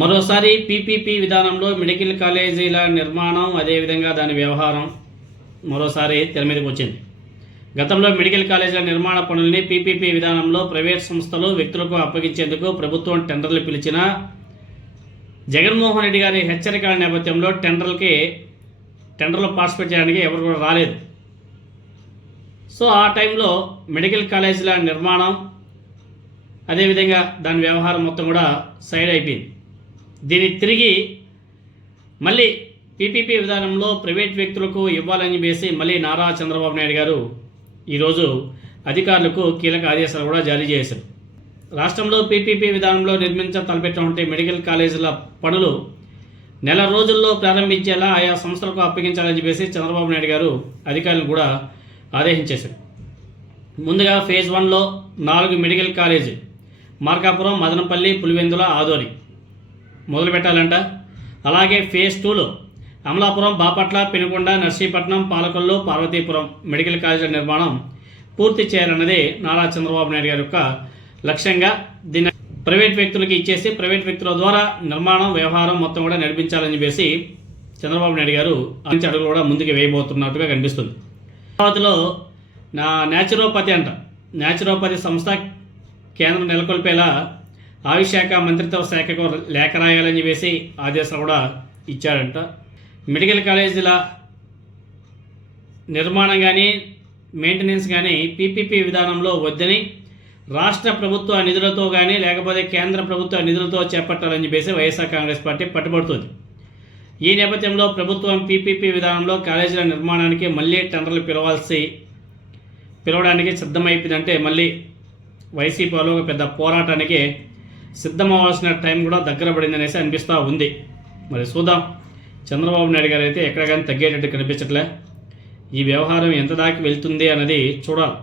మరోసారి పీపీపీ విధానంలో మెడికల్ కాలేజీల నిర్మాణం అదేవిధంగా దాని వ్యవహారం మరోసారి తెర మీదకి వచ్చింది. గతంలో మెడికల్ కాలేజీల నిర్మాణ పనుల్ని పీపీపీ విధానంలో ప్రైవేట్ సంస్థలు వ్యక్తులకు అప్పగించేందుకు ప్రభుత్వం టెండర్లు పిలిచినా జగన్మోహన్ రెడ్డి గారి హెచ్చరికల నేపథ్యంలో టెండర్లో పార్టిసిపేట్ చేయడానికి ఎవరు కూడా రాలేదు. సో ఆ టైంలో మెడికల్ కాలేజీల నిర్మాణం అదేవిధంగా దాని వ్యవహారం మొత్తం కూడా సైడ్ అయిపోయింది. దీన్ని తిరిగి మళ్ళీ పీపీపీ విధానంలో ప్రైవేట్ వ్యక్తులకు ఇవ్వాలని చెప్పేసి మళ్ళీ నారా చంద్రబాబు నాయుడు గారు ఈరోజు అధికారులకు కీలక ఆదేశాలు కూడా జారీ చేశారు. రాష్ట్రంలో పీపీపీ విధానంలో తలపెట్టినటువంటి మెడికల్ కాలేజీల పనులు నెల రోజుల్లో ప్రారంభించేలా ఆయా సంస్థలకు అప్పగించాలని చెప్పేసి చంద్రబాబు నాయుడు గారు అధికారులను కూడా ఆదేశించేశారు. ముందుగా ఫేజ్ 1లో 4 మెడికల్ కాలేజీ మార్కాపురం, మదనపల్లి, పులివెందుల, ఆదోని మొదలు పెట్టాలంట. అలాగే ఫేజ్ 2లో అమలాపురం, బాపట్ల, పెనుకొండ, నర్సీపట్నం, పాలకొల్లు, పార్వతీపురం మెడికల్ కాలేజీల నిర్మాణం పూర్తి చేయాలన్నదే నారా చంద్రబాబు నాయుడు గారి యొక్క లక్ష్యంగా దీన్ని ప్రైవేట్ వ్యక్తులకి ఇచ్చేసి ప్రైవేట్ వ్యక్తుల ద్వారా నిర్మాణం వ్యవహారం మొత్తం కూడా నడిపించాలని చెప్పేసి చంద్రబాబు నాయుడు గారు అడుగులు కూడా ముందుకు వేయబోతున్నట్టుగా కనిపిస్తుంది. అమరావతిలో న్యాచురోపతి సంస్థ కేంద్రం నెలకొల్పేలా ఆయుష్ శాఖ మంత్రిత్వ శాఖకు లేఖ రాయాలని చెప్పేసి ఆదేశాలు కూడా ఇచ్చాడంట. మెడికల్ కాలేజీల నిర్మాణం కానీ మెయింటెనెన్స్ కానీ పీపీపీ విధానంలో వద్దని రాష్ట్ర ప్రభుత్వ నిధులతో కానీ లేకపోతే కేంద్ర ప్రభుత్వ నిధులతో చేపట్టాలని చెప్పేసి వైఎస్ఆర్ కాంగ్రెస్ పార్టీ పట్టుబడుతుంది. ఈ నేపథ్యంలో ప్రభుత్వం పీపీపీ విధానంలో కాలేజీల నిర్మాణానికి మళ్ళీ టెండర్లు పిలవడానికి సిద్ధమైపోయిందంటే మళ్ళీ వైసీపీలో ఒక పెద్ద పోరాటానికి సిద్ధమవ్వాల్సిన టైం కూడా దగ్గర పడిందనేసి అనిపిస్తూ ఉంది. మరి చూద్దాం. చంద్రబాబు నాయుడు గారు అయితే ఎక్కడ కానీ తగ్గేటట్టు కనిపించట్లే. ఈ వ్యవహారం ఎంత దాకా వెళ్తుంది అన్నది చూడాలి.